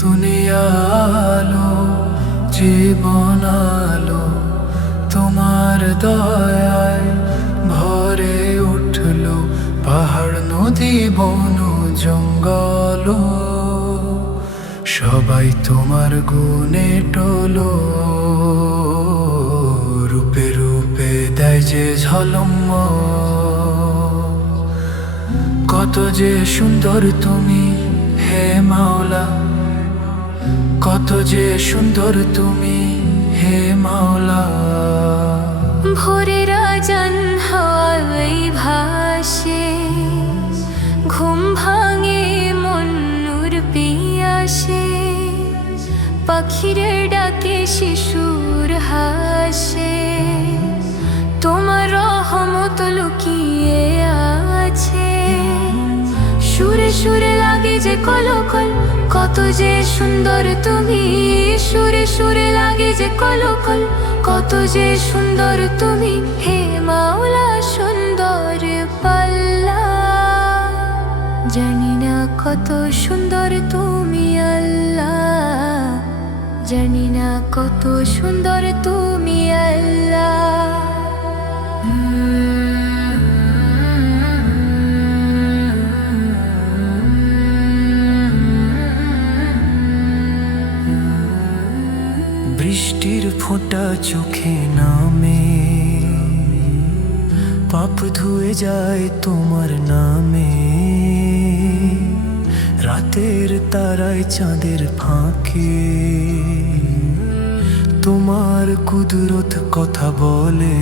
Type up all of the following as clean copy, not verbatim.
দুনিয়া আলো, জীবন আলো, তোমার দয়ায় ভরে উঠল। পাহাড় নদী বন জঙ্গল, সবাই তোমার গুণে টলো। রূপে রূপে দেয় যে ঝলম, কত যে সুন্দর তুমি হে মাওলা, কত যে সুন্দর তুমি হে মাওলা। ভোরের আজান হাওয়ায় ভাসে, ঘুম ভাঙে মন নূর পিয়াসে। পাখির ডাকে শিশুর হাসে, তোমার রহমত লুকিয়ে আছে। সুরে সুরে লাগে যে কলকল, কত যে সুন্দর তুমি। সুরে সুরে লাগে যে কলকল, কত যে সুন্দর তুমি হে মাওলা। সুন্দর পাল্লা, জানি না কত সুন্দর তুমি আল্লাহ, জানি না কত সুন্দর তুমি আল্লাহ। বৃষ্টির ফোঁটা চোখে নামে, পাপ ধুয়ে যায় তোমার নামে। রাতের তারায় চাঁদের ফাঁকে তোমার কুদরত কথা বলে।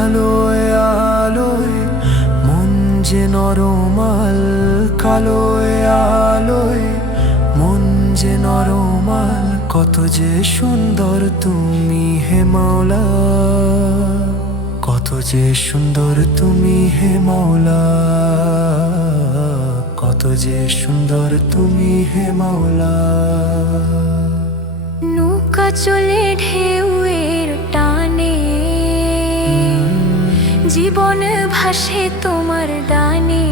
আলোয় আলোয় মন যে নরমাল, কালোয় আলোয় মন যে নরমাল। কত যে সুন্দর তুমি হে মাওলা, কত যে সুন্দর তুমি হে মাওলা, কত যে সুন্দর তুমি হে মাওলা। নৌকা চলে ঢেউয়ের টানে, জীবন ভাসে তোমার দানে।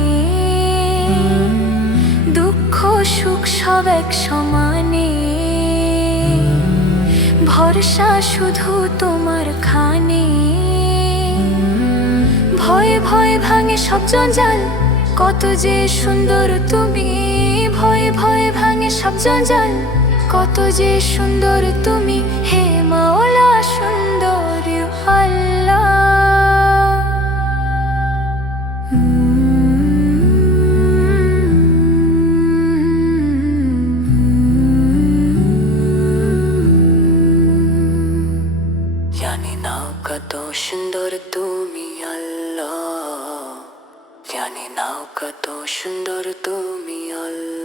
দুঃখ সুখ সব এক সমানে, ভরসা শুধু তোমার খানে। ভয়ে ভয়ে ভাঙে সব জঞ্জাল, কত যে সুন্দর তুমি। ভয়ে ভয়ে ভাঙে সব জঞ্জাল, কত যে সুন্দর তুমি হে মাওলা। সুন্দর আল্লাহ, জানি না কত সুন্দর তুমি আল্লাহ, জানি না কত সুন্দর তুমি আল্লাহ।